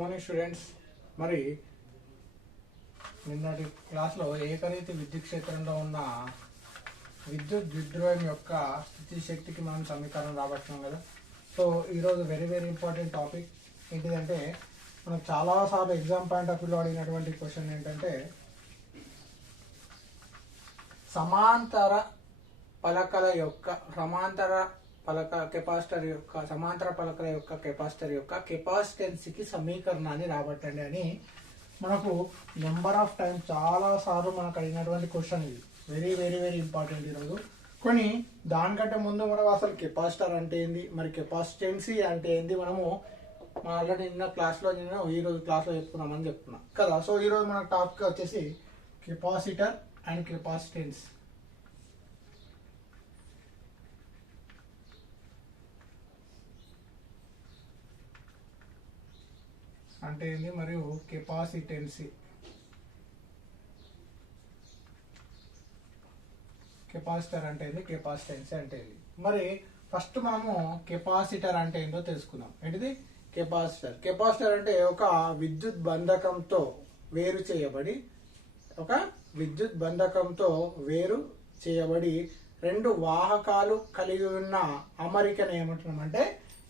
Morning students. మరి నిన్నటి క్లాస్లో ఏకరీతి విద్యుత్ క్షేత్రంలో ఉన్న విద్యుత్ ద్విధ్రువం యొక్క స్థితి శక్తికి మనం సమీకరణం రాబట్టున్నాం కదా. సో ఈరోజు వెరీ ఇంపార్టెంట్ టాపిక్ ఏంటిదంటే, మనకు చాలాసార్లు ఎగ్జామ్ పాయింట్ ఆఫ్ వ్యూలో అడిగినటువంటి క్వశ్చన్ ఏంటంటే, సమాంతర పలకల యొక్క సమాంతర పలకల యొక్క కెపాసిటర్ యొక్క కెపాసిటెన్సీకి సమీకరణాన్ని రాబట్టండి అని మనకు నెంబర్ ఆఫ్ టైం చాలా సార్లు మనకు అడిగినటువంటి క్వశ్చన్. ఇది వెరీ ఇంపార్టెంట్. ఈరోజు కొన్ని దానికంటే ముందు మనం అసలు కెపాసిటర్ అంటే ఏంది, మరి కెపాసిటెన్సీ అంటే ఏంది మనము ఆల్రెడీ ఈరోజు క్లాస్లో చెప్పుకున్నామని చెప్తున్నాం కదా. సో ఈరోజు మన టాపిక్ వచ్చేసి కెపాసిటర్ అండ్ కెపాసిటెన్స్ అంటే ఏంది, మరియు కెపాసిటెన్సీ కెపాసిటర్ అంటే ఏంది, కెపాసిటెన్సీ అంటే ఏంది. మరి ఫస్ట్ మనము కెపాసిటర్ అంటే ఏందో తెలుసుకుందాం. ఏంటిది కెపాసిటర్ అంటే ఒక విద్యుత్ బంధకంతో వేరు చేయబడి రెండు వాహకాలు కలిగి ఉన్న అమరికను ఏమంటున్నామంటే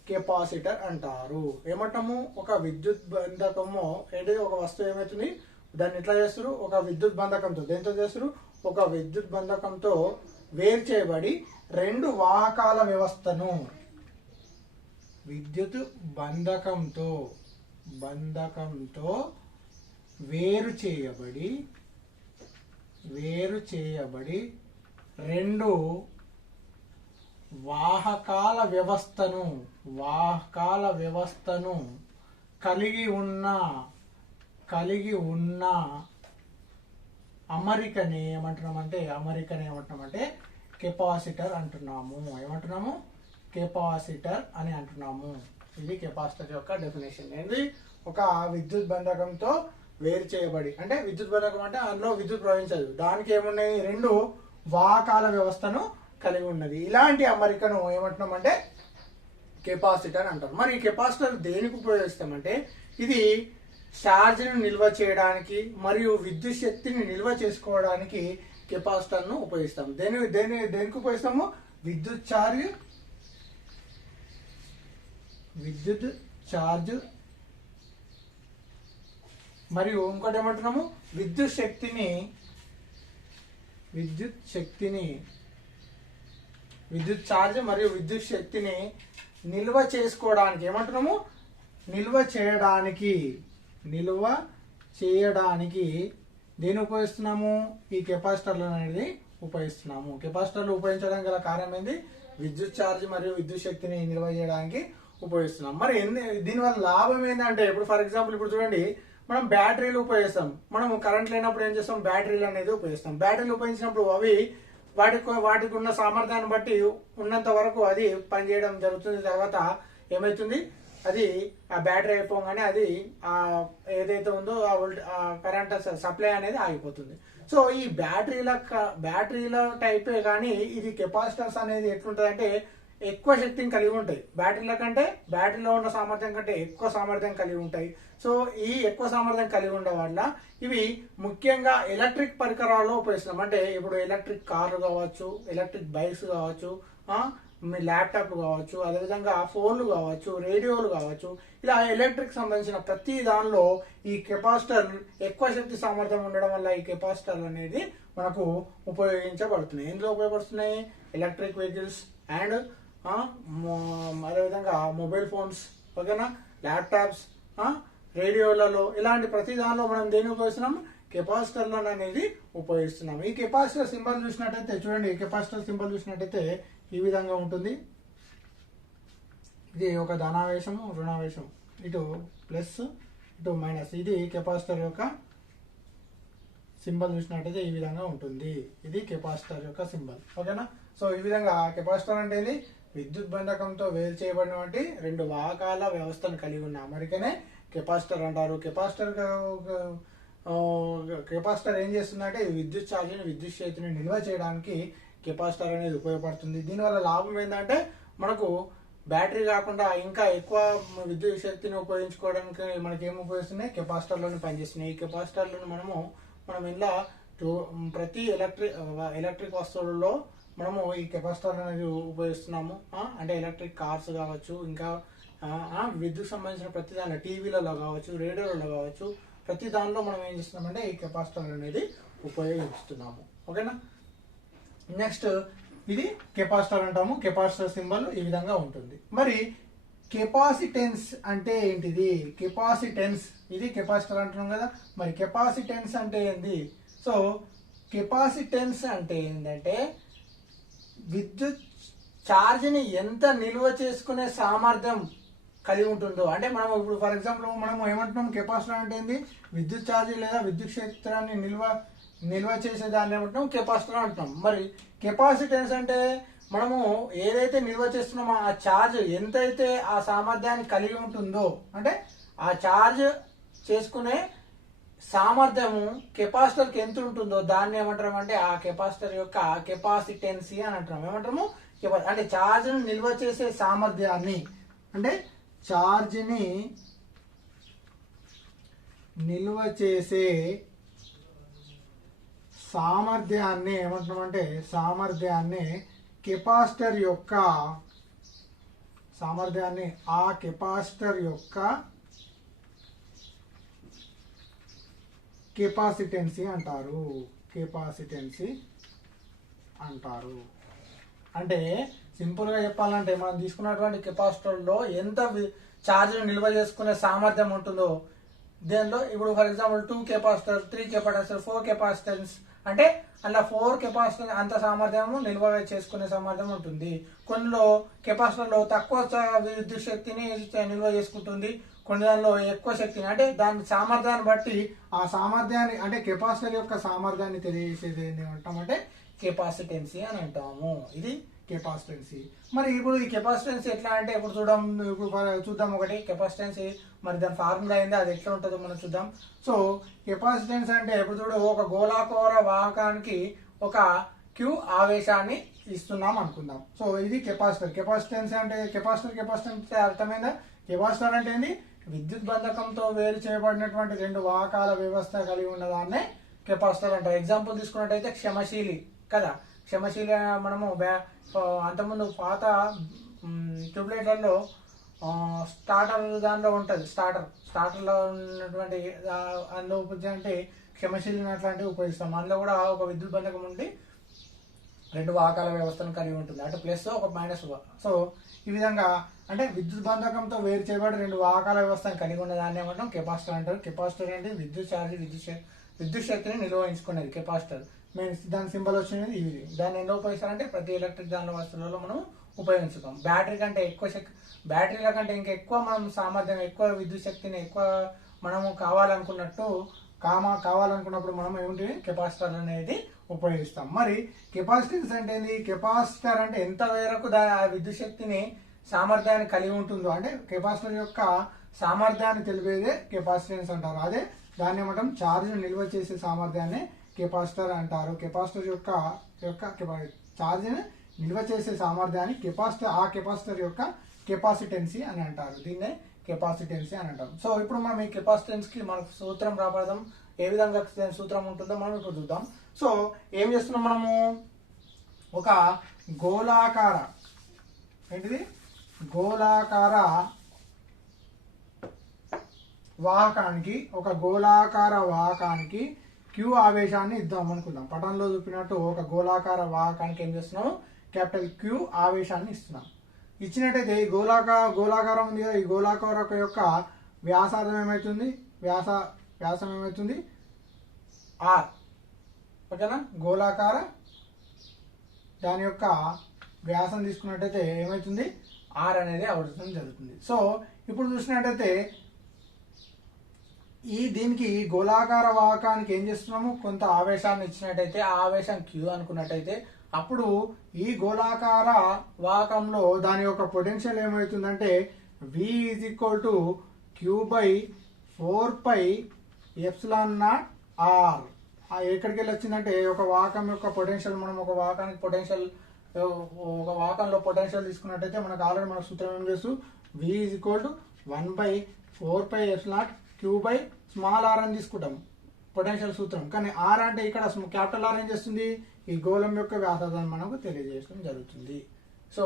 కెపాసిటర్ అంటారు. ఏమంటాము, ఒక విద్యుత్ బంధకము ఏంటిది, ఒక వస్తువు ఏమవుతుంది, దాన్ని ఎట్లా చేస్తారు, ఒక విద్యుత్ బంధకంతో దేంతో చేస్తారు, ఒక విద్యుత్ బంధకంతో వేరు చేయబడి రెండు వాహకాల వ్యవస్థను విద్యుత్ బంధకంతో వేరు చేయబడి రెండు వాహకాల వ్యవస్థను కలిగి ఉన్న అమరికని ఏమంటున్నామంటే కెపాసిటర్ అంటున్నాము. కెపాసిటర్ అని అంటున్నాము. ఇది కెపాసిటర్ యొక్క డెఫినేషన్. ఏంది, ఒక విద్యుత్ బంధకంతో వేరు చేయబడి, అంటే విద్యుత్ బంధకం అంటే అందులో విద్యుత్ ప్రవహించదు, దానికి ఏమున్నాయి, రెండు వాహకాల వ్యవస్థను కలిగి ఉన్నది. ఇలాంటి అమరికను ఏమంటున్నామంటే కెపాసిటర్ అంటారు. మరి ఈ కెపాసిటర్ దేనికి ఉపయోగిస్తామంటే, ఇది ఛార్జ్ను నిల్వ చేయడానికి మరియు విద్యుత్ శక్తిని నిల్వ చేసుకోవడానికి కెపాసిటర్ను ఉపయోగిస్తాం. దేనికి ఉపయోగిస్తాము, విద్యుత్ ఛార్జ్ మరియు ఇంకోటి ఏమంటున్నాము, విద్యుత్ ఛార్జ్ మరియు విద్యుత్ శక్తిని నిల్వ చేసుకోవడానికి ఏమంటున్నాము, నిల్వ చేయడానికి దేని ఉపయోగిస్తున్నాము, ఈ కెపాసిటర్లు అనేది ఉపయోగిస్తున్నాము. కెపాసిటర్లు ఉపయోగించడానికి గల కారణం ఏంది, విద్యుత్ ఛార్జ్ మరియు విద్యుత్ శక్తిని నిల్వ చేయడానికి ఉపయోగిస్తున్నాం. మరి దీనివల్ల లాభం ఏంటంటే, ఇప్పుడు ఫర్ ఎగ్జాంపుల్ ఇప్పుడు చూడండి, మనం బ్యాటరీలు ఉపయోగిస్తాం. మనం కరెంట్ లేనప్పుడు ఏం చేస్తాం, బ్యాటరీలు అనేది ఉపయోగిస్తాం. బ్యాటరీలు ఉపయోగించినప్పుడు అవి వాటికి ఉన్న సామర్థ్యాన్ని బట్టి ఉన్నంత వరకు అది పనిచేయడం జరుగుతుంది. తర్వాత ఏమవుతుంది, అది ఆ బ్యాటరీ అయిపోగానే అది ఏదైతే ఉందో ఆ కరెంట్ సప్లై అనేది ఆగిపోతుంది. సో ఈ బ్యాటరీల టైపే కానీ ఇది కెపాసిటర్స్ అనేది ఎట్లుంటుంది అంటే ఎక్కువ శక్తిని కలిగి ఉంటాయి. బ్యాటరీలో ఉన్న సామర్థ్యం కంటే ఎక్కువ సామర్థ్యం కలిగి ఉంటాయి. సో ఈ ఎక్కువ సామర్థ్యం కలిగి ఉండడం వల్ల ఇవి ముఖ్యంగా ఎలక్ట్రిక్ పరికరాల్లో ఉపయోగిస్తున్నాం. అంటే ఇప్పుడు ఎలక్ట్రిక్ కార్లు కావచ్చు, ఎలక్ట్రిక్ బైక్స్ కావచ్చు, మీ ల్యాప్టాప్ కావచ్చు, అదేవిధంగా ఫోన్లు కావచ్చు, రేడియోలు కావచ్చు, ఇలా ఎలక్ట్రిక్ సంబంధించిన ప్రతి దానిలో ఈ కెపాసిటర్ ఎక్కువ శక్తి సామర్థ్యం ఉండడం వల్ల ఈ కెపాసిటర్ అనేది మనకు ఉపయోగించబడుతున్నాయి. ఎందులో ఉపయోగపడుతున్నాయి, ఎలక్ట్రిక్ వెహికల్స్ అండ్ అదేవిధంగా మొబైల్ ఫోన్స్, ఓకేనా, ల్యాప్టాప్స్, రేడియోలలో, ఇలాంటి ప్రతి దానిలో మనం దేన్ని ఉపయోగిస్తున్నాం, కెపాసిటర్లను అనేది ఉపయోగిస్తున్నాం. ఈ కెపాసిటర్ సింబల్ చూసినట్టయితే చూడండి, కెపాసిటర్ సింబల్ చూసినట్టయితే ఈ విధంగా ఉంటుంది. ఇది ఒక ధనావేశము, రుణావేశం, ఇటు ప్లస్ ఇటు మైనస్. ఇది కెపాసిటర్ యొక్క సింబల్ చూసినట్టయితే ఈ విధంగా ఉంటుంది. ఇది కెపాసిటర్ యొక్క సింబల్, ఓకేనా. సో ఈ విధంగా కెపాసిటర్ అంటే ఇది విద్యుత్ బంధకంతో వేరు చేయబడినటువంటి రెండు వాహకాల వ్యవస్థను కలిగి ఉన్న అమరికనే కెపాసిటర్ అంటారు. కెపాసిటర్ ఏం చేస్తుందంటే విద్యుత్ ఛార్జీని విద్యుత్ శక్తిని నిల్వ చేయడానికి కెపాసిటర్ అనేది ఉపయోగపడుతుంది. దీనివల్ల లాభం ఏంటంటే మనకు బ్యాటరీ కాకుండా ఇంకా ఎక్కువ విద్యుత్ శక్తిని ఉపయోగించుకోవడానికి మనకి ఏమి ఉపయోగిస్తున్నాయి, కెపాసిటర్లోని పనిచేస్తున్నాయి. ఈ కెపాసిటర్లను మనం ఇలా ప్రతి ఎలక్ట్రిక్ వస్తువులలో మనము ఈ కెపాసిటర్ అనేది ఉపయోగిస్తున్నాము. అంటే ఎలక్ట్రిక్ కార్స్ కావచ్చు, ఇంకా విద్యుత్ సంబంధించిన ప్రతి దానిలో, టీవీలలో కావచ్చు, రేడియోలలో కావచ్చు, ప్రతి దానిలో మనం ఏం చేస్తున్నామంటే ఈ కెపాసిటర్ అనేది ఉపయోగిస్తున్నాము. ఓకేనా. నెక్స్ట్ ఇది కెపాసిటర్ అంటాము. కెపాసిటర్ సింబల్ ఈ విధంగా ఉంటుంది. మరి కెపాసిటెన్స్ అంటే ఏంటిది? కెపాసిటెన్స్, ఇది కెపాసిటర్ అంటున్నాం కదా, మరి కెపాసిటెన్స్ అంటే ఏంది? సో కెపాసిటెన్స్ అంటే ఏంటంటే విద్యుత్ ఛార్జ్ని ఎంత నిల్వ చేసుకునే సామర్థ్యం కలిగి ఉంటుందో. అంటే మనం ఇప్పుడు ఫర్ ఎగ్జాంపుల్ మనం ఏమంటున్నాం, కెపాసిటర్ అంటే ఏంది? విద్యుత్ ఛార్జ్ లేదా విద్యుత్ క్షేత్రాన్ని నిల్వ చేసే దాన్ని ఏమంటున్నాం, కెపాసిటర్ అంటున్నాం. మరి కెపాసిటెన్స్ అంటే మనము ఏదైతే నిల్వ చేస్తున్నామో ఆ ఛార్జ్ ఎంతైతే ఆ సామర్థ్యాన్ని కలిగి ఉంటుందో, అంటే ఆ ఛార్జ్ చేసుకునే సామర్థ్యము కెపాసిటర్కి ఎంత ఉంటుందో దాన్ని ఏమంటారు అంటే ఆ కెపాసిటర్ యొక్క కెపాసిటెన్సీ అని అంటున్నాం. ఏమంటాము? అంటే ఛార్జ్ను నిల్వ చేసే సామర్థ్యాన్ని, అంటే ఛార్జ్ని నిల్వ చేసే సామర్థ్యాన్ని ఏమంటున్నామంటే సామర్థ్యాన్ని కెపాసిటర్ యొక్క సామర్థ్యాన్ని ఆ కెపాసిటర్ యొక్క కెపాసిటెన్సీ అంటారు. కెపాసిటెన్సీ అంటారు. అంటే సింపుల్ గా చెప్పాలంటే మనం తీసుకున్నటువంటి కెపాసిటర్లో ఎంత ఛార్జ్ను నిల్వ చేసుకునే సామర్థ్యం ఉంటుందో, దేనిలో ఇప్పుడు for example 2 capacitor, 3 capacitor, 4 capacitance అంటే అలా 4 కెపాసిటర్ అంత సామర్థ్యము నిల్వ చేసుకునే సామర్థ్యం ఉంటుంది. కొన్నిలో కెపాసిటర్లో తక్కువ విద్యుత్ శక్తిని నిల్వ చేసుకుంటుంది, కొన్ని దానిలో ఎక్కువ శక్తిని, అంటే దాని సామర్థ్యాన్ని బట్టి ఆ సామర్థ్యాన్ని, అంటే కెపాసిటర్ యొక్క సామర్థ్యాన్ని తెలియజేసేది ఏమంటామంటే కెపాసిటెన్సీ అని అంటాము. ఇది కెపాసిటెన్సీ. మరి ఇప్పుడు ఈ కెపాసిటెన్సీ ఎట్లా అంటే ఇప్పుడు చూద్దాం ఒకటి కెపాసిటెన్సీ, మరి దాని ఫార్ములా అయింది, అది ఎట్లా ఉంటుందో మనం చూద్దాం. సో కెపాసిటెన్స్ అంటే ఇప్పుడు చూడు, ఒక గోళాకార వాహకానికి ఒక క్యూ ఆవేశాన్ని ఇస్తున్నాం అనుకుందాం. సో ఇది కెపాసిటర్. కెపాసిటెన్స్ అంటే కెపాసిటెన్స్ అర్థమైందా? కెపాసిటర్ అంటే ఏంది? విద్యుత్ బంధకంతో వేరు చేయబడినటువంటి రెండు వాహకాల వ్యవస్థ కలిగి ఉన్నదాన్నే కెపాసిటర్ అంటారు. ఎగ్జాంపుల్ తీసుకున్నట్టయితే క్షమశీలి కదా, క్షమశీలి మనము అంతకుముందు పాత ట్యూబ్లైట్లలో స్టార్టర్ దానిలో ఉంటుంది, స్టార్టర్లో ఉన్నటువంటి అందులో అంటే క్షమశీలి అట్లాంటివి ఉపయోగిస్తాం. అందులో కూడా ఒక విద్యుత్ బంధకం ఉండి రెండు వాహకాల వ్యవస్థను కలిగి ఉంటుంది, అటు ప్లస్ ఒక మైనస్. సో ఈ విధంగా అంటే విద్యుత్ బంధకంతో వేరు చేయబడి రెండు వాహకాల వ్యవస్థను కలిగి ఉన్న దాన్ని ఏమంటాం కెపాసిటర్ అంటారు. కెపాసిటర్ అంటే విద్యుత్ ఛార్జ్ విద్యుత్ శక్తిని నిర్వహించుకునేది కెపాసిటర్. దాని సింబల్ వచ్చినది ఇది. దాన్ని ఎందులో ఉపయోగిస్తారంటే ప్రతి ఎలక్ట్రిక్ దాని వస్తువులలో మనం ఉపయోగించుతాం. బ్యాటరీల కంటే ఇంకా ఎక్కువ మనం సామర్థ్యం, ఎక్కువ విద్యుత్ శక్తిని ఎక్కువ మనము కావాలనుకున్నప్పుడు మనం ఏమిటి కెపాసిటర్ అనేది ఉపయోగిస్తాం. మరి కెపాసిటెన్స్ అంటే ఏంది? కెపాసిటర్ అంటే ఎంత మేరకు విద్యుత్ శక్తిని సామర్థ్యాన్ని కలిగి ఉంటుందో, అంటే కెపాసిటర్ యొక్క సామర్థ్యాన్ని తెలిపేదే కెపాసిటెన్స్ అంటారు. అదే దాన్ని ఏమంటాం ఛార్జ్ నిల్వ చేసే సామర్థ్యాన్ని కెపాసిటర్ అంటారు. కెపాసిటర్ యొక్క ఛార్జ్ని నిల్వ చేసే సామర్థ్యాన్ని కెపాసిటర్ యొక్క కెపాసిటెన్సీ అని అంటారు. దీన్నే కెపాసిటెన్సీ అని అంటారు. సో ఇప్పుడు మనం ఈ కెపాసిటెన్స్కి మనకు సూత్రం రాబడదాం. ఏ విధంగా సూత్రం ఉంటుందో మనం ఇప్పుడు చూద్దాం. సో ఏం చేస్తున్నాం మనము? ఒక గోళాకార వాహకానికి క్యూ ఆవేశాన్ని ఇద్దాం అనుకుందాం. పటంలో చూపినట్టు ఒక గోళాకార వాహకానికి ఏం చేస్తున్నాము? క్యాపిటల్ క్యూ ఆవేశాన్ని ఇస్తున్నాం. ఇచ్చినట్టయితే ఈ గోళాకారం ఉంది కదా, ఈ గోళాకార యొక్క వ్యాసార్థం ఏమవుతుంది? వ్యాసం ఏమవుతుంది? ఆర్. ఓకేనా? గోళాకార దాని యొక్క వ్యాసం తీసుకున్నట్టయితే ఏమవుతుంది? ఆర్ అనేది అవసరం జరుగుతుంది. సో ఇప్పుడు చూసినట్టయితే దీనికి గోళాకార వాహకానికి ఏం చేస్తున్నాము? కొంత ఆవేశాన్ని ఇచ్చినట్టయితే ఆ ఆవేశం క్యూ అనుకున్నట్టయితే అప్పుడు ఈ గోళాకార వాహకంలో దాని యొక్క పొటెన్షియల్ ఏమవుతుందంటే V = Q/4πε0r. ఎక్కడికి వెళ్ళి వచ్చిందంటే ఒక వాహకం యొక్క పొటెన్షియల్, మనం ఒక వాహకానికి పొటెన్షియల్ ఒక వాహకంలో పొటెన్షియల్ తీసుకున్నట్టయితే మనకు ఆల్రెడీ మన సూత్రం ఏం చేస్తూ V is equal to 1/4πε0 Q/r అని తీసుకుంటాం పొటెన్షియల్ సూత్రం. కానీ ఆర్ అంటే ఇక్కడ క్యాపిటల్ ఆర్ ఏం చేస్తుంది, ఈ గోళం యొక్క వ్యాసార్థాన్ని మనకు తెలియజేయడం జరుగుతుంది. సో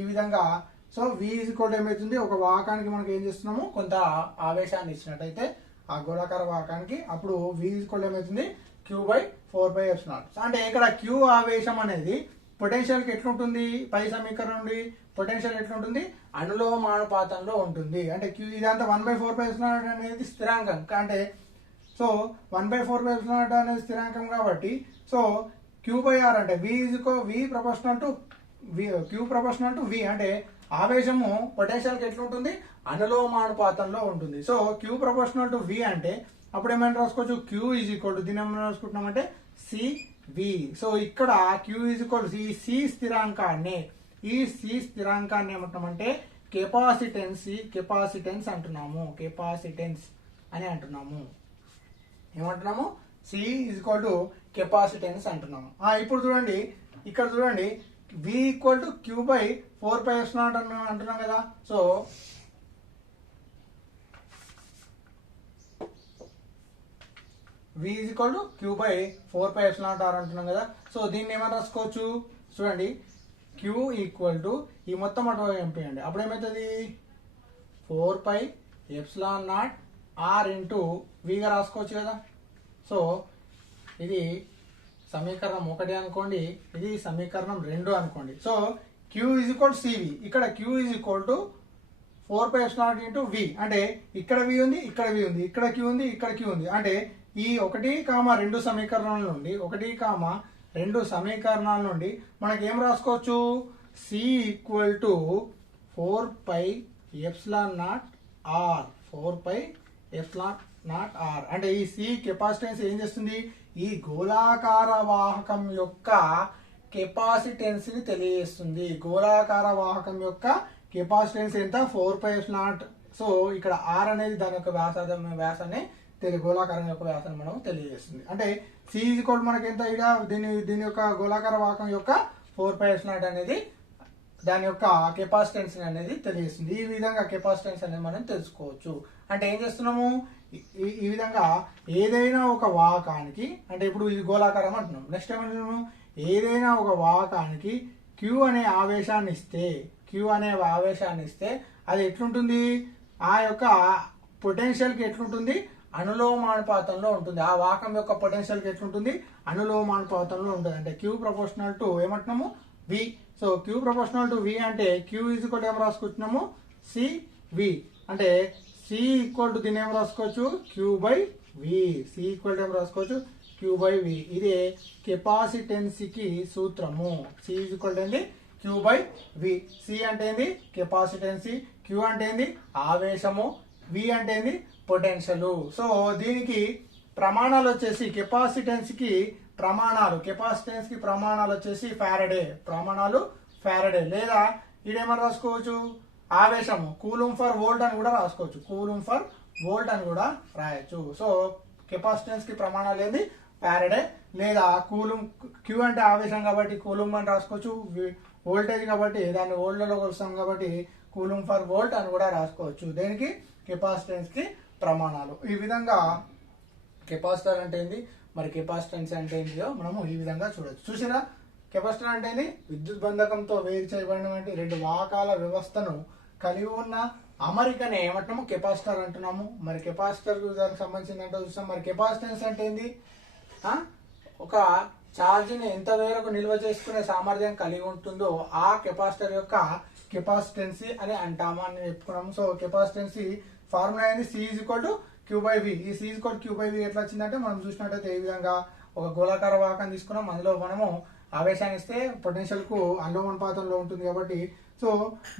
ఈ విధంగా so V is equal to ఏమవుతుంది, ఒక వాహకానికి మనకి ఏం చేస్తున్నాము, కొంత ఆవేశాన్ని ఇచ్చినట్టయితే ఆ గోళాకార వాహకానికి, అప్పుడు V ఈజ్ ఈక్వల్ టు ఏమవుతుంది Q/4πε0. అంటే ఇక్కడ Q ఆవేశం అనేది పొటెన్షియల్ కి ఎట్లుంటుంది, పై సమీకరణం నుండి పొటెన్షియల్ ఎట్లుంటుంది, అనులోమానుపాతంలో ఉంటుంది. అంటే Q ఇదంతా 1/4πε0 అనేది స్థిరాంకం. అంటే సో 1/4πε0 అనేది స్థిరాంకం కాబట్టి సో Q/r అంటే V proportional to Q proportional to V అంటే ఆవేశము పొటెన్షియల్ కి ఎట్లుంటుంది, అనులోమానుపాతంలో ఉంటుంది. So Q proportional to V అంటే అప్పుడు ఏమైనా రాసుకోవచ్చు, Q ఈజ్ ఈక్వల్ టు దీని ఏమైనా రాసుకుంటున్నామంటే CV. సో ఇక్కడ Q ఈజ్ ఈక్వల్ టు ఈ స్థిరాంకాన్ని ఏమంటున్నామంటే కెపాసిటెన్స్ అంటున్నాము. కెపాసిటెన్స్ అని అంటున్నాము. ఏమంటున్నాము, C is equal to capacitance అంటున్నాము. ఇప్పుడు చూడండి, ఇక్కడ చూడండి V ఈక్వల్ టు Q/4πε0 అంటున్నాం కదా. So V is equal to Q/4πε0 అంటున్నాం కదా. సో దీన్ని ఏమైనా రాసుకోవచ్చు, చూడండి Q ఈక్వల్ టు ఈ మొత్తం అటు ఎంపేయండి, అప్పుడు ఏమవుతుంది 4πε0 R ఇంటూ Vగా రాసుకోవచ్చు కదా. సో ఇది సమీకరణం 1 అనుకోండి, ఇది సమీకరణం 2 అనుకోండి. So Q is equal CV, ఇక్కడ Q is equal to 4πε0 into V అంటే ఇక్కడ V ఉంది, ఇక్కడ V ఉంది, ఇక్కడ Q ఉంది, ఇక్కడ Q ఉంది. అంటే ఈ 1,2 సమీకరణాల నుండి 1,2 సమీకరణాల నుండి మనకి ఏం రాసుకోవచ్చు, C ఈక్వల్ టు 4πε0 R 4πε0 అంటే ఈ C కెపాసిటెన్స్ ఏం చేస్తుంది, ఈ గోళాకార వాహకం యొక్క కెపాసిటెన్స్ ని తెలియజేస్తుంది. గోళాకార వాహకం యొక్క కెపాసిటెన్స్ ఎంత, 4πε0. సో ఇక్కడ R అనేది దాని యొక్క వ్యాసాన్ని గోళాకారం యొక్క వ్యాసాన్ని మనం తెలియజేస్తుంది. అంటే C ఈజ్ ఈక్వల్ మనకి ఎంత, ఇక్కడ దీని యొక్క గోళాకార వాహకం యొక్క 4πε0 అనేది దాని యొక్క కెపాసిటెన్స్ అనేది తెలియజేస్తుంది. ఈ విధంగా కెపాసిటెన్స్ అనేది మనం తెలుసుకోవచ్చు. అంటే ఏం చేస్తున్నాము, ఈ విధంగా ఏదైనా ఒక వాహకానికి, అంటే ఇప్పుడు ఇది గోళాకారం అంటున్నాం, నెక్స్ట్ ఏమంటున్నాము, ఏదైనా ఒక వాహకానికి Q అనే ఆవేశాన్ని ఇస్తే అది ఎట్లుంటుంది, ఆ యొక్క పొటెన్షియల్ కి ఎట్లుంటుంది, అనులోమానుపాతంలో ఉంటుంది. ఆ వాహకం యొక్క పొటెన్షియల్ కి ఎట్లుంటుంది, అనులోమానుపాతంలో ఉంటుంది. అంటే Q ప్రపోర్షనల్ టు ఏమంటున్నాము V. So Q proportional to V అంటే Q ఈజ్ ఈక్వల్ టు ఏం రాసుకుంటున్నాము, CV. అంటే C ఈక్వల్ టు దీన్ని ఏం రాసుకోవచ్చు, Q/V. C ఈక్వల్ టు ఏం రాసుకోవచ్చు, Q/V. ఇదే కెపాసిటెన్స్ కి సూత్రము. C ఈజ్ ఈక్వల్ టు ఏంది, Q/V. C అంటే ఏంది కెపాసిటెన్స్, Q అంటే ఏంది ఆవేశము, V అంటే ఏంది పొటెన్షియల్. సో దీనికి ప్రమాణాలు వచ్చేసి కెపాసిటెన్స్ కి ప్రమాణాలు వచ్చేసి ఫారడే లేదా ఇదేమని రాసుకోవచ్చు, ఆవేశము కూలుంబ్ ఫర్ వోల్ట్ అని కూడా రాసుకోవచ్చు, రాయొచ్చు. సో కెపాసిటెన్స్ కి ప్రమాణాలు ఏంది ఫారడే లేదా కూలుంబ్. Q అంటే ఆవేశం కాబట్టి కూలుంబ్ అని రాసుకోవచ్చు, వోల్టేజ్ కాబట్టి దాన్ని వోల్ట్లలో కొలుస్తాం కాబట్టి కూలుంబ్ ఫర్ వోల్ట్ అని కూడా రాసుకోవచ్చు. దేనికి, కెపాసిటెన్స్ కి ప్రమాణాలు. ఈ విధంగా కెపాసిటర్ అంటే ఏంది, మరి కెపాసిటెన్స్ అంటే ఏంటిదో మనము ఈ విధంగా చూడొచ్చు. చూసినా, కెపాసిటర్ అంటే ఏంది, విద్యుత్ బంధకంతో వేరు చేయబడినటువంటి 2 వాహకాల వ్యవస్థను కలిగి ఉన్న అమరికనే ఏమంటున్నాము, కెపాసిటర్ అంటున్నాము. మరి కెపాసిటర్ దానికి సంబంధించిందంటే చూస్తాం. మరి కెపాసిటెన్స్ అంటే ఏంది, ఒక ఛార్జ్ని ఎంత మేరకు నిల్వ చేసుకునే సామర్థ్యం కలిగి ఉంటుందో ఆ కెపాసిటర్ యొక్క కెపాసిటెన్సీ అని అంటాము అని చెప్పుకున్నాము. సో కెపాసిటెన్సీ ఫార్ములా ఏంది, C is equal to Q/V. ఈ C ఈజ్ ఈక్వల్ Q/V ఎట్లా వచ్చిందంటే మనం చూసినట్టయితే ఈ విధంగా ఒక గోళాకార వాహకం తీసుకున్నాం, అందులో మనము ఆవేశాన్ని ఇస్తే పొటెన్షియల్ కు అనులోమానుపాతంలో ఉంటుంది కాబట్టి సో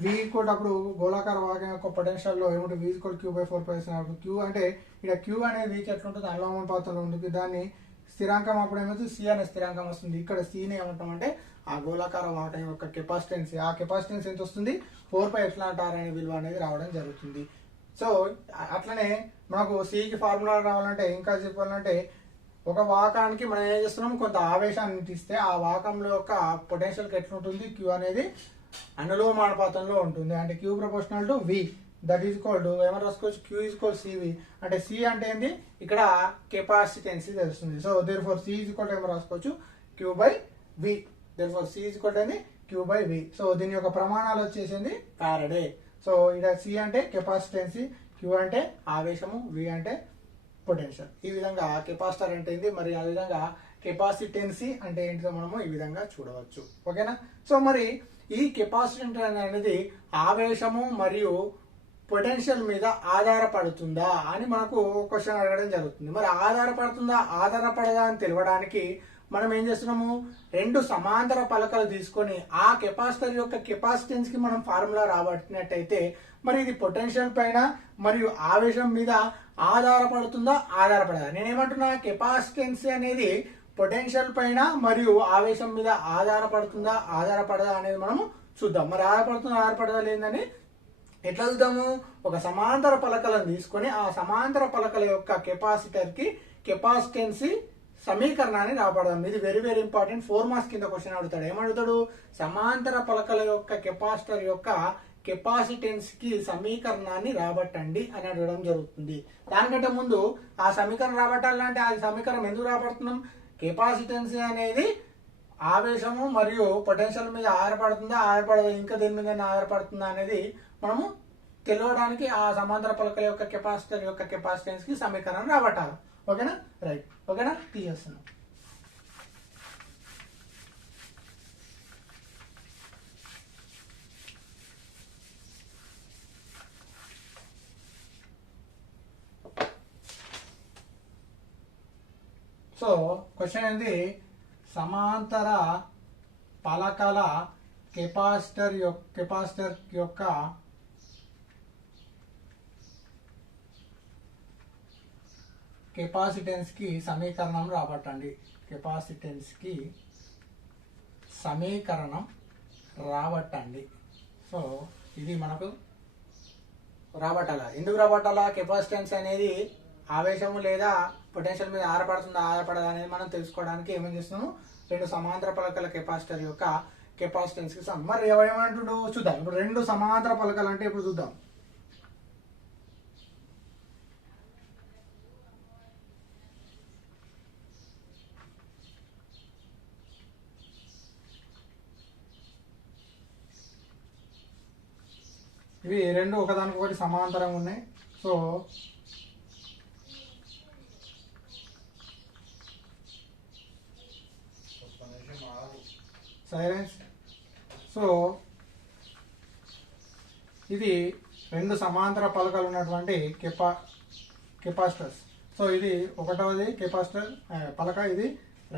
V ఈక్వల్ అప్పుడు గోళాకార వాహకం యొక్క పొటెన్షియల్ లో ఏమిటి, V ఈక్వల్ Q/4πε0. Q అంటే ఇక్కడ Q అనేది V కి ఎట్లుంటుంది, అనులోమానుపాతంలో ఉంటుంది. దాన్ని స్థిరాంకం అప్పుడు ఏమవుతుంది, C అనే స్థిరాంకం వస్తుంది. ఇక్కడ C ని ఏమంటామంటే ఆ గోళాకార వాహకం యొక్క కెపాసిటెన్స్, ఆ కెపాసిటెన్స్ ఎంత వస్తుంది, 4πε0 అనే విలువ అనేది రావడం జరుగుతుంది. సో అట్లనే మనకు C కి ఫార్ములా రావాలంటే ఇంకా చెప్పాలంటే ఒక వాహకానికి మనం ఏం చేస్తున్నాం, కొంత ఆవేశాన్ని ఇస్తే ఆ వాహకంలో యొక్క పొటెన్షియల్ ఎట్లుంటుంది, క్యూ అనేది అనులోమానుపాతంలో ఉంటుంది. అంటే Q proportional to V, that is equal to ఏమని రాసుకోవచ్చు, క్యూ ఈజ్ ఈక్వల్ సివి. అంటే సి అంటే ఏంది, ఇక్కడ కెపాసిటెన్సీ తెలుస్తుంది. So therefore C is equal ఏమో రాసుకోవచ్చు, Q by V. Therefore C is equal ఏంది, క్యూ బై వి. సో దీని యొక్క ప్రమాణాలు వచ్చేసింది ఫారడే. సో ఇక్కడ సి అంటే కెపాసిటెన్సీ, క్యూ అంటే ఆవేశము, వి అంటే పొటెన్షియల్. ఈ విధంగా కెపాసిటర్ అంటే ఏంది, మరి ఆ విధంగా కెపాసిటెన్సీ అంటే ఏంటిదో మనము ఈ విధంగా చూడవచ్చు. ఓకేనా. సో మరి ఈ కెపాసిటెన్స్ అనేది ఆవేశము మరియు పొటెన్షియల్ మీద ఆధారపడుతుందా అని మనకు క్వశ్చన్ అడగడం జరుగుతుంది. మరి ఆధారపడుతుందా ఆధారపడదా అని తెలవడానికి మనం ఏం చేస్తున్నాము, రెండు సమాంతర పలకలు తీసుకొని ఆ కెపాసిటర్ యొక్క కెపాసిటెన్స్ కి మనం ఫార్ములా రాబట్టినట్టయితే మరి ఇది పొటెన్షియల్ పైన మరియు ఆవేశం మీద ఆధారపడుతుందా ఆధారపడదా. నేనేమంటున్నా, కెపాసిటెన్స్ అనేది పొటెన్షియల్ పైన మరియు ఆవేశం మీద ఆధారపడుతుందా ఆధారపడదా అనేది మనము చూద్దాం. మరి ఆధారపడుతుందా ఆధారపడదా లేదని ఎట్లా చూద్దాము, ఒక సమాంతర పలకలను తీసుకొని ఆ సమాంతర పలకల యొక్క కెపాసిటర్ కి కెపాసిటెన్సీ సమీకరణాన్ని రాబడదాం. ఇది వెరీ వెరీ ఇంపార్టెంట్. 4 మార్క్స్ కింద క్వశ్చన్ అడుగుతాడు. ఏమడుగుతాడు, సమాంతర పలకల యొక్క కెపాసిటర్ యొక్క కెపాసిటెన్స్ కి సమీకరణాన్ని రాబట్టండి అని అడగడం జరుగుతుంది. దానికంటే ముందు ఆ సమీకరణం రాబట్టాలంటే ఆ సమీకరణం ఎందుకు రాబడుతున్నాం, కెపాసిటెన్స్ అనేది ఆవేశము మరియు పొటెన్షియల్ మీద ఆధారపడుతుందా ఆధారపడదు, ఇంకా దేని మీద ఆధారపడుతుందా అనేది మనము తెలియడానికి ఆ సమాంతర పలకల యొక్క కెపాసిటర్ యొక్క కెపాసిటెన్స్ కి సమీకరణం రాబట్టాలి. ఓకేనా, రైట్. ఓకేనా, తీసేస్తున్నాం. సో క్వశ్చన్ ఏంది, సమాంతర పలకల కెపాసిటర్ యొక్క కెపాసిటెన్స్ కి సమీకరణం రాబట్టండి. కెపాసిటెన్స్ కి సమీకరణం రాబట్టండి. సో ఇది మనకు రాబట్టాలా. ఎందుకు రాబట్టాలా, కెపాసిటెన్స్ అనేది ఆవేశము లేదా పొటెన్షియల్ మీద ఆధారపడుతుందా ఆధారపడదా అనేది మనం తెలుసుకోవడానికి ఏమేమి చేస్తున్నాము, రెండు సమాంతర పలకల కెపాసిటర్ యొక్క కెపాసిటెన్స్ కి మరి ఏమంటుండో చూద్దాం. ఇప్పుడు రెండు సమాంతర పలకలు అంటే ఇప్పుడు చూద్దాం. ఇవి రెండు ఒకదానికొకటి సమాంతరంగా ఉన్నాయి. So silence. సో ఇది రెండు సమాంతర పలకలు ఉన్నటువంటి కెపాసిటర్స్. సో ఇది ఒకటవది కెపాసిటర్ పలక, ఇది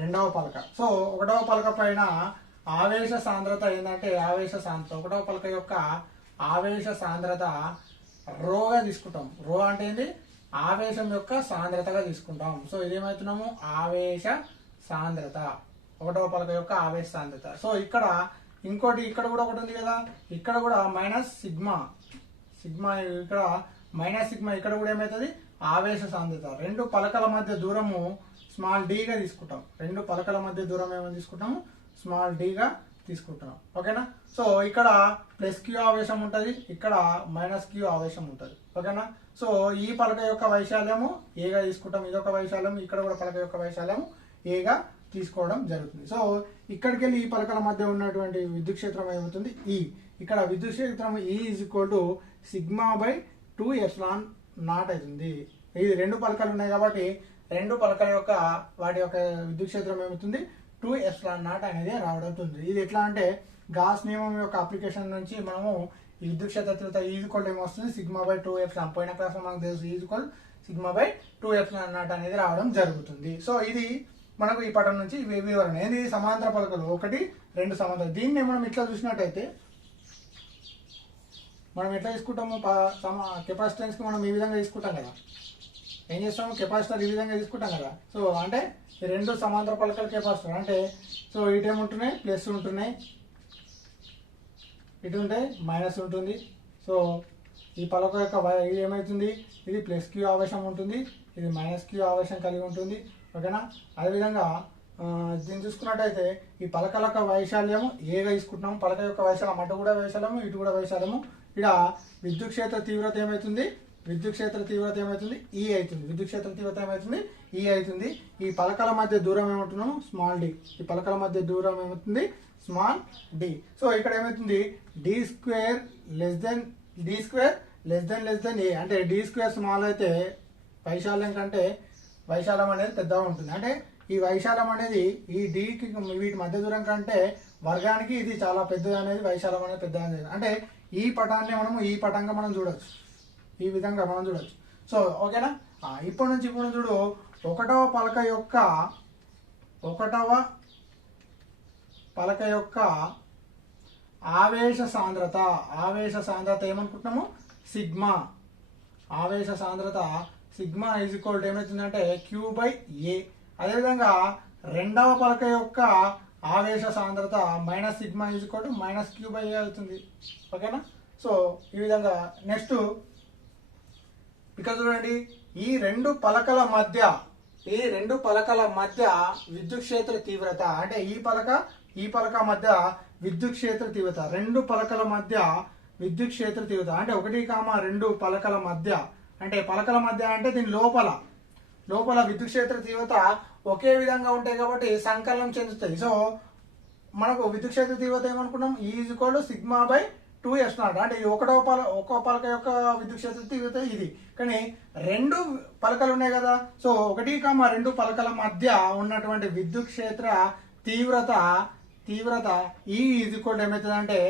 రెండవ పలక. సో ఒకటవ పలక పైన ఆవేశ సాంద్రత ఏంటంటే ఒకటవ పలక యొక్క ఆవేశ సాంద్రత రోగా తీసుకుంటాం. రో అంటే ఏంటి, ఆవేశం యొక్క సాంద్రతగా తీసుకుంటాం. సో ఇదేమవుతున్నాము, ఆవేశ సాంద్రత, ఒకటవ పలక యొక్క ఆవేశ సాంద్రత. సో ఇక్కడ ఇంకోటి, ఇక్కడ కూడా ఒకటి ఉంది కదా, ఇక్కడ కూడా మైనస్ సిగ్మా, ఇక్కడ మైనస్ సిగ్మా, ఇక్కడ కూడా ఏమవుతుంది, ఆవేశ సాంద్రత. రెండు పలకల మధ్య దూరము స్మాల్ డీగా తీసుకుంటాం. రెండు పలకల మధ్య దూరం ఏమని తీసుకుంటాము, స్మాల్ డీగా తీసుకుంటున్నాం. ఓకేనా. సో ఇక్కడ ప్లస్ క్యూ ఆవేశం ఉంటుంది, ఇక్కడ మైనస్ క్యూ ఆవేశం ఉంటుంది. ఓకేనా. సో ఈ పలక యొక్క వైశాల్యము ఏగా తీసుకుంటాం, ఇదొక వైశాల్యం, ఇక్కడ కూడా పలక యొక్క వైశాల్యము ఏగా తీసుకోవడం జరుగుతుంది. సో ఇక్కడికి వెళ్ళి ఈ పలకల మధ్య ఉన్నటువంటి విద్యుత్ క్షేత్రం ఏమవుతుంది, ఈ ఇక్కడ విద్యుత్ క్షేత్రం E is equal to sigma by 2ε0 అవుతుంది. ఇది రెండు పలకలు ఉన్నాయి కాబట్టి రెండు పలకల యొక్క వాటి యొక్క విద్యుత్ క్షేత్రం ఏమవుతుంది, 2ε0 అనేది రావడుతుంది. ఇది ఎట్లా అంటే గాస్ నియమం యొక్క అప్లికేషన్ నుంచి మనము ఈ విద్యుత్ క్షేత్ర తీవ్రత ఈజ్వల్ ఏమొస్తుంది, సిగ్మా బై 2ε0. పోయిన క్లాస్ లో మనకు తెలుసు ఈజ్వల్ సిగ్మా బై 2ε0 అనేది రావడం జరుగుతుంది. సో ఇది మనకు ఈ పటం నుంచి వివరణ. ఏంది, సమాంతర పలకలు ఒకటి రెండు సమాంతర. దీన్ని మనం ఇట్లా చూసినట్టయితే మనం ఎట్లా తీసుకుంటాము, కెపాసిటెన్స్ కి మనం ఈ విధంగా తీసుకుంటాం కదా. ఏం చేస్తాము, కెపాసిటర్ ఈ విధంగా తీసుకుంటాం కదా. సో అంటే ఈ రెండు సమాంతర పలకల కెపాసిటర్ అంటే, సో ఇటు ఏముంటున్నాయి, ప్లస్ ఉంటున్నాయి, ఇటు ఉంటే మైనస్ ఉంటుంది. సో ఈ పలక యొక్క ఇది ఏమవుతుంది, ఇది ప్లస్ క్యూ ఆవేశం ఉంటుంది, ఇది మైనస్ క్యూ ఆవేశం కలిగి ఉంటుంది. ఓకేనా. అదేవిధంగా దీన్ని చూసుకున్నట్టయితే ఈ పలకల యొక్క వైశాల్యము ఏగా తీసుకుంటున్నాము. పలక యొక్క వైశాల్యం అటు కూడా వైశాల్యము ఇటు కూడా వైశాల్యము. ఇక్కడ విద్యుత్ క్షేత్ర తీవ్రత ఏమవుతుంది, విద్యుత్ క్షేత్ర తీవ్రత ఏమవుతుంది ఈ అవుతుంది. విద్యుత్ క్షేత్ర తీవ్రత ఏమవుతుంది ఈ అవుతుంది. ఈ పలకల మధ్య దూరం ఏమంటున్నాము స్మాల్ డి. ఈ పలకల మధ్య దూరం ఏమవుతుంది స్మాల్ డి. సో ఇక్కడ ఏమవుతుంది డి స్క్వేర్ లెస్ దెన్ ఏ. అంటే డి స్క్వేర్ స్మాల్ అయితే వైశాల్యం కంటే వైశాల్యం అనేది పెద్దగా ఉంటుంది. అంటే ఈ వైశాల్యం అనేది ఈ డికి వీటి మధ్య దూరం కంటే వర్గానికి ఇది చాలా పెద్దది అనేది వైశాల్యం అనేది పెద్దగా అనేది. అంటే ఈ పటాన్ని మనము ఈ పటంగా మనం చూడొచ్చు, ఈ విధంగా మనం చూడొచ్చు. సో ఓకేనా. ఇప్పటి నుంచి చూడు ఒకటవ పలక యొక్క ఆవేశ సాంద్రత ఏమనుకుంటున్నాము సిగ్మా. ఆవేశ సాంద్రత సిగ్మా ఈజ్ ఈక్వల్ టు ఏమవుతుందంటే Q/A. అదేవిధంగా రెండవ పలక యొక్క ఆవేశ సాంద్రత minus sigma is equal to minus Q/A అవుతుంది. ఓకేనా. సో ఈ విధంగా నెక్స్ట్ ఇక్కడ చూడండి ఈ రెండు పలకల మధ్య విద్యుత్ క్షేత్ర తీవ్రత. అంటే ఈ పలక మధ్య విద్యుత్ క్షేత్ర తీవ్రత, రెండు పలకల మధ్య విద్యుత్ క్షేత్ర తీవ్రత. అంటే 1,2 పలకల మధ్య, అంటే పలకల మధ్య అంటే దీని లోపల విద్యుత్ క్షేత్ర తీవ్రత ఒకే విధంగా ఉంటాయి కాబట్టి సంకలనం చెందుతాయి. సో మనకు విద్యుత్ క్షేత్ర తీవ్రత ఏమనుకున్నాం E=2f0. అంటే ఈ ఒక్కో పలక యొక్క విద్యుత్ క్షేత్ర తీవ్రత ఇది. కానీ రెండు పలకలు ఉన్నాయి కదా, సో 1,2 పలకల మధ్య ఉన్నటువంటి విద్యుత్ క్షేత్ర తీవ్రత E=2 ఏమవుతుందంటే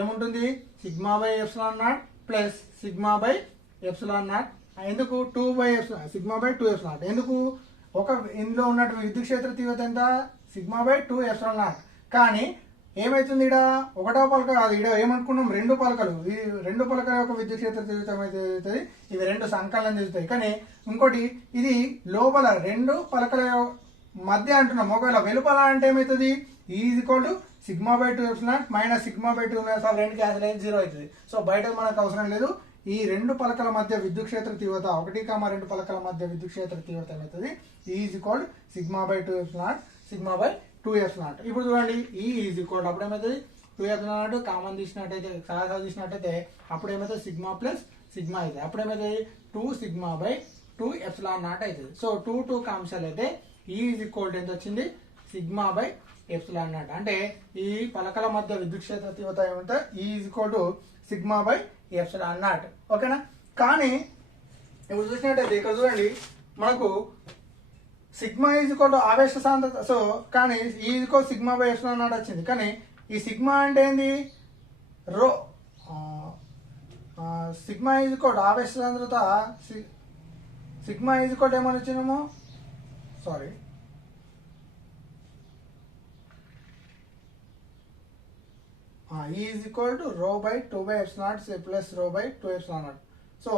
ఏముంటుంది σ/ε0 ప్లస్ σ/ε0. ఎందుకు 2/2ε0. ఎందుకు ఇందులో ఉన్నటువంటి విద్యుత్ క్షేత్ర తీవ్రత ఎంత σ/2ε0. కానీ ఏమైతుంది ఇక్కడ ఒకటో పలక కాదు, ఇక్కడ ఏమనుకున్నాం రెండు పలకలు, ఈ రెండు పలకల యొక్క విద్యుత్ క్షేత్ర తీవ్రత ఏమవుతుంది ఇవి రెండు సంకలనం చెందుతాయి. కానీ ఇంకోటి ఇది లోపల రెండు పలకల మధ్య అంటున్నాం. ఒకవేళ వెలుపల అంటే ఏమవుతుంది E=σ/2ε0 మైనస్ σ/2 రెండు క్యాన్సిల్ అయితే 0 అవుతుంది. సో బయట మనకు అవసరం లేదు. ఈ రెండు పలకల మధ్య విద్యుత్ క్షేత్ర తీవ్రత 1,2 పలకల మధ్య విద్యుత్ క్షేత్ర తీవ్రత ఏమవుతుంది E=σ/2ε0. ఇప్పుడు చూడండి E= అప్పుడు ఏమవుతుంది 2ε0 కామన్ తీసినట్టయితే సహజ తీసినట్టయితే అప్పుడు ఏమవుతుంది సిగ్మా ప్లస్ సిగ్మా అవుతుంది. అప్పుడు ఏమవుతుంది 2σ/2ε0 అవుతుంది. సో 2 కాన్సల్ అయితే E= ఎంత వచ్చింది σ/ε0. అంటే ఈ పలకల మధ్య విద్యుత్ క్షేత్ర తీవ్రత ఏమంటే E=σ/ε0. ఓకేనా. కానీ ఇప్పుడు చూసినట్టయితే ఇక్కడ చూడండి మనకు సిగ్మా ఆవేశ సాంద్రత. సో కానీ E=σ/ε0 వచ్చింది. కానీ ఈ సిగ్మా అంటే ఏంది రో. సిగ్మా ఆవేశ సాంద్రత సిగ్మా ఏమని వచ్చినాము సారీ E=ρ/2/ε0 ప్లస్ ρ/2ε0. సో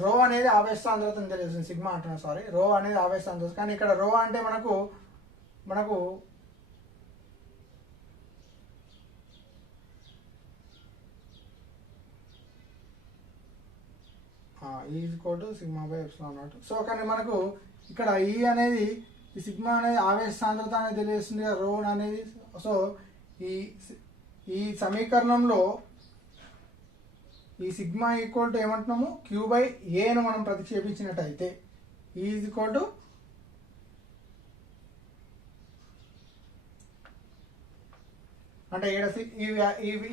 రో అనేది ఆవేశ సాంద్రత తెలుస్తుంది, సిగ్మా అంటున్నా సారీ, రో అనేది ఆవేశ సాంద్రత. కానీ ఇక్కడ రో అంటే మనకు E=σ/ε0. సో కానీ మనకు ఇక్కడ ఈ అనేది ఈ సిగ్మా అనేది ఆవేశ సాంద్రత అనేది తెలియజేస్తుంది, రో అనేది. సో ఈ సమీకరణంలో ఈ సిగ్మా ఈక్వల్ టు ఏమంటున్నాము Q/A మనం ప్రతిక్షేపించినట్టయితే E= అంటే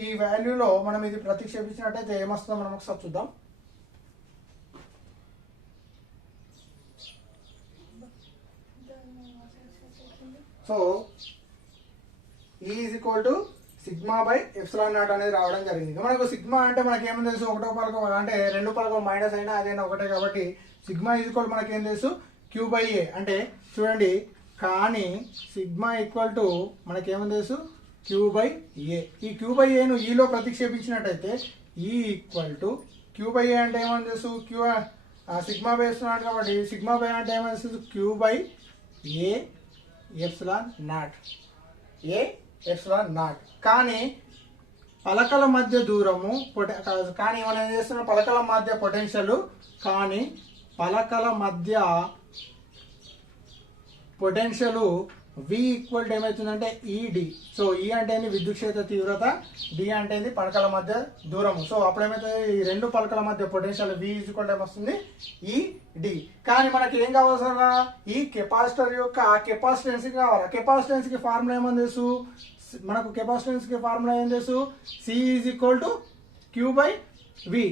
ఈ వాల్యూలో మనం ఇది ప్రతిక్షేపించినట్టయితే ఏమొస్తుందో మనం ఒకసారి చూద్దాం. సో E=σ/ε0 అనేది రావడం జరిగింది. మనకు సిగ్మా అంటే మనకి ఏమని తెలుసు, ఒకటో పలక అంటే రెండు పలకలు మైనస్ అయినా అదైనా ఒకటే కాబట్టి సిగ్మా మనకి ఏం తెలుసు Q/A. అంటే చూడండి కానీ సిగ్మా మనకి ఏమని తెలుసు Q/A. ఈ Q/Aను ఈలో ప్రతిక్షేపించినట్టయితే Q/A అంటే ఏమని తెలుసు σ/ε0 కాబట్టి σ/A అంటే ఏమని తెలుసు Q/A∈0. కానీ పలకల మధ్య దూరము కానీ మనం ఏం చేస్తున్నాం పలకల మధ్య పొటెన్షియల్ కానీ పలకల మధ్య పొటెన్షియల్ V ఈక్వల్ టు ఏమవుతుందంటే ఈడి. సో ఈ అంటే విద్యుత్ క్షేత్ర తీవ్రత, డి అంటే పలకల మధ్య దూరము. సో అప్పుడు ఏమవుతుంది, ఈ రెండు పలకల మధ్య పొటెన్షియల్ V ఈక్వల్ టు ఏమొస్తుంది ఈడి. కానీ మనకి ఏం కావాల్సిన, ఈ కెపాసిటర్ యొక్క కెపాసిటెన్స్ కావాలి. కెపాసిటెన్స్ కి ఫార్ములా ఏమని తెలుసు మనకు, కెపాసిటెన్స్ కి ఫార్ములా ఏం తెలుసు, C is equal to Q by V.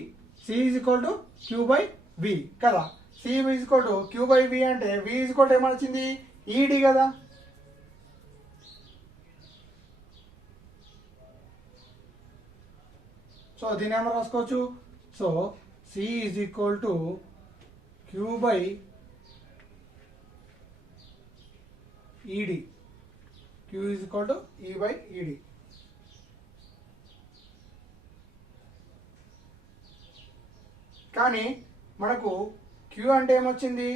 C is equal to Q by V కదా. C is equal to Q by V అంటే V ఈజ్ ఈక్వల్ టు ఏమొచ్చింది ఈడి కదా. సో దీని ఏమో రాసుకోవచ్చు. So C is equal to Q by ఈడి. Q is equal to E by ఈడి. కానీ మనకు Q అంటే ఏమొచ్చింది,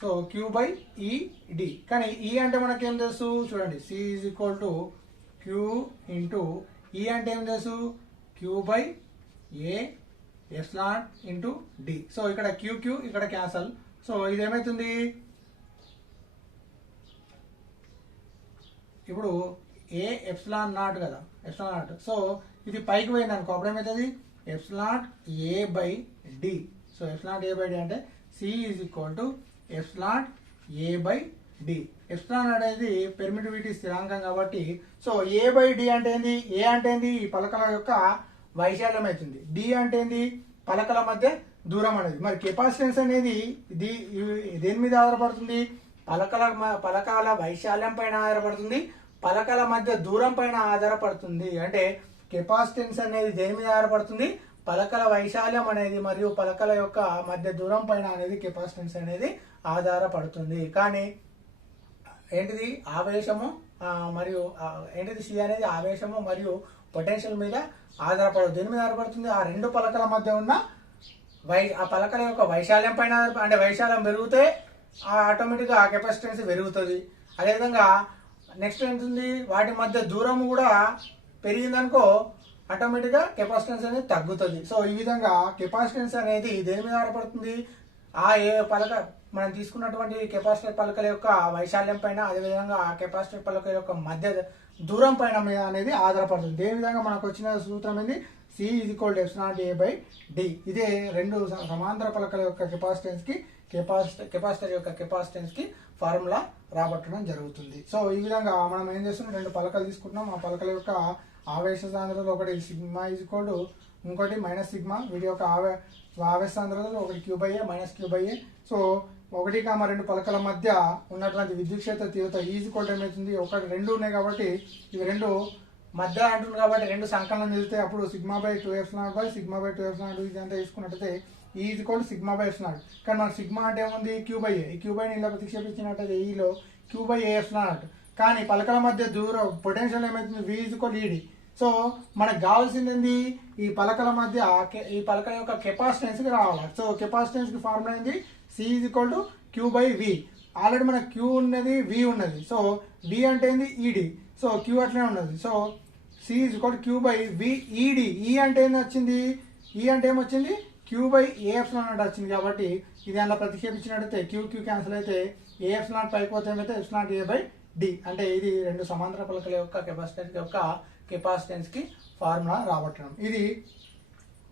సో Q బై ఈడి. కానీ E అంటే మనకేం తెలుసు చూడండి, C is equal to Q into E అంటే ఏం తెలుసు Q by A epsilon into D. So ఇక్కడ క్యూ ఇక్కడ క్యాన్సల్. సో ఇది ఏమవుతుంది, ఇప్పుడు ఏ ఎప్సిలాన్ నాట్ కదా, ఎప్సిలాన్ నాట్. సో ఇది పైకి పోయింది అనుకో, అప్పుడు ఏమవుతుంది epsilon A by D. So epsilon A by D అంటే C is equal to epsilon A by D. Epsilon అనేది పెర్మిటివిటీ స్థిరాంకం కాబట్టి, సో ఏ బై డి అంటే ఏంది, ఏ అంటే ఏంది ఈ పలకల యొక్క వైశాల్యం అవుతుంది, డి అంటే ఏంది పలకల మధ్య దూరం అనేది. మరి కెపాసిటెన్స్ అనేది దేని మీద ఆధారపడుతుంది, పలకల వైశాల్యం పైన ఆధారపడుతుంది, పలకల మధ్య దూరం పైన ఆధారపడుతుంది. అంటే కెపాసిటెన్స్ అనేది దేని మీద ఆధారపడుతుంది, పలకల వైశాల్యం అనేది మరియు పలకల యొక్క మధ్య దూరం పైన అనేది కెపాసిటెన్స్ అనేది ఆధారపడుతుంది. కానీ ఏంటిది ఆవేశము మరియు ఏంటిది సి అనేది ఆవేశము మరియు పొటెన్షియల్ మీద ఆధారపడదు. దేని మీద ఆధారపడుతుంది, ఆ రెండు పలకల మధ్య ఉన్న ఆ పలకల యొక్క వైశాల్యం పైన. అంటే వైశాల్యం పెరిగితే ఆటోమేటిక్గా ఆ కెపాసిటెన్స్ పెరుగుతుంది. అదేవిధంగా నెక్స్ట్ ఏంటుంది, వాటి మధ్య దూరం కూడా పెరిగిందనుకో ఆటోమేటిక్గా కెపాసిటెన్స్ అనేది తగ్గుతుంది. సో ఈ విధంగా కెపాసిటెన్స్ అనేది దేని మీద ఆధారపడుతుంది, ఆ ఏ పలక మనం తీసుకున్నటువంటి కెపాసిటర్ పలకల యొక్క వైశాల్యం పైన, అదేవిధంగా ఆ కెపాసిటర్ పలక యొక్క మధ్య దూరం పైన మీద అనేది ఆధారపడుతుంది. ఏ విధంగా మనకు వచ్చిన సూత్రం ఏంది, C is equal to epsilon A by D. ఇదే రెండు సమాంతర పలకల యొక్క కెపాసిటెన్స్ కి కెపాసిటర్ యొక్క కెపాసిటెన్స్ కి ఫార్ములా రాబట్టడం జరుగుతుంది. సో ఈ విధంగా మనం ఏం చేస్తున్నాం, రెండు పలకలు తీసుకుంటున్నాం. ఆ పలకల యొక్క ఆవేశ సాంద్రతలు ఒకటి సిగ్మా ఈజ్ ఈక్వల్ టు ఇంకోటి మైనస్ సిగ్మా. వీటి యొక్క ఆవేశ సాంద్రతలు ఒకటి Q by A minus Q by A. So 1, 2 పలకల మధ్య ఉన్నటువంటి విద్యుత్ క్షేత్ర తీవ్రత ఈజ్ ఈక్వల్ టు ఏమవుతుంది, ఒకటి రెండు ఉన్నాయి కాబట్టి ఇవి రెండు మధ్య అంటుంది కాబట్టి రెండు సంకలనం చేస్తే అప్పుడు sigma by 2 epsilon by sigma by 2 epsilon ఇదంతా తీసుకున్నట్టయితే is equal to sigma by epsilon. కానీ మనకు సిగ్మా అంటే ఏముంది క్యూ బై ఏ. ఈ క్యూ బై ఇలా ప్రతిక్షేపించినట్టయితే ఈలో క్యూ బై ఏ ఎప్సిలాన్. కానీ పలకల మధ్య దూరం పొటెన్షియల్ ఏమవుతుంది, V ఈజ్ ఈక్వల్ ఈడి. సో మనకు కావాల్సింది ఏంది, ఈ పలకల మధ్య ఈ పలకల యొక్క కెపాసిటెన్స్ కి రావాలి. సో కెపాసిటెన్స్ కి ఫార్ములా ఏంది, C is equal to Q by V. Already మనకు Q ఉన్నది, V ఉన్నది. సో V అంటే ఏంది ఈడి. సో Q అట్లనే ఉన్నది. So C is equal to Q by V ఈడి. E అంటే ఏంది వచ్చింది, E అంటే ఏమొచ్చింది Q బై ఏ ఎప్సిలాన్ అంటే వచ్చింది. కాబట్టి ఇది అలా ప్రతిక్షేపించినట్టయితే క్యూ క్యాన్సిల్ అయితే ఏ ఎప్సిలాన్ పైకి పోతే ఏమైతే ఎప్సిలాన్ ఏ బై డి. అంటే ఇది రెండు సమాంతర పలకల యొక్క కెపాసిటెన్స్ కి ఫార్ములా రాబట్టడం. ఇది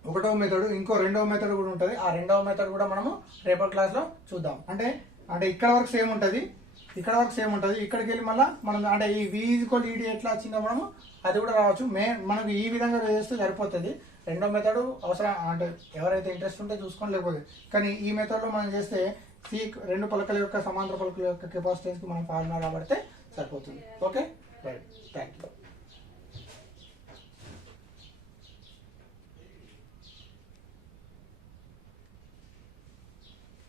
ఒకటో మెథడ్. ఇంకో రెండవ మెథడ్ కూడా ఉంటుంది. ఆ రెండవ మెథడ్ కూడా మనము రేపటి క్లాస్ లో చూద్దాం. అంటే ఇక్కడ వరకు సేమ్ ఉంటుంది, ఇక్కడ వరకు సేమ్ ఉంటుంది. ఇక్కడికి వెళ్ళి మళ్ళీ మనం అంటే ఈ V ఈజ్ ఈక్వల్ ఈడి ఎట్లా వచ్చిందో మనము అది కూడా రావచ్చు. మనకు ఈ విధంగా చేస్తే సరిపోతుంది. రెండో మెథడ్ అవసరం అంటే ఎవరైతే ఇంట్రెస్ట్ ఉంటే చూసుకొని, లేకపోతే కానీ ఈ మెథడ్ లో మనం చేస్తే రెండు పలకల యొక్క సమాంతర పలకల యొక్క కెపాసిటెన్స్ కి మనం ఫార్ములా రాబడితే సరిపోతుంది. Okay right, thank you.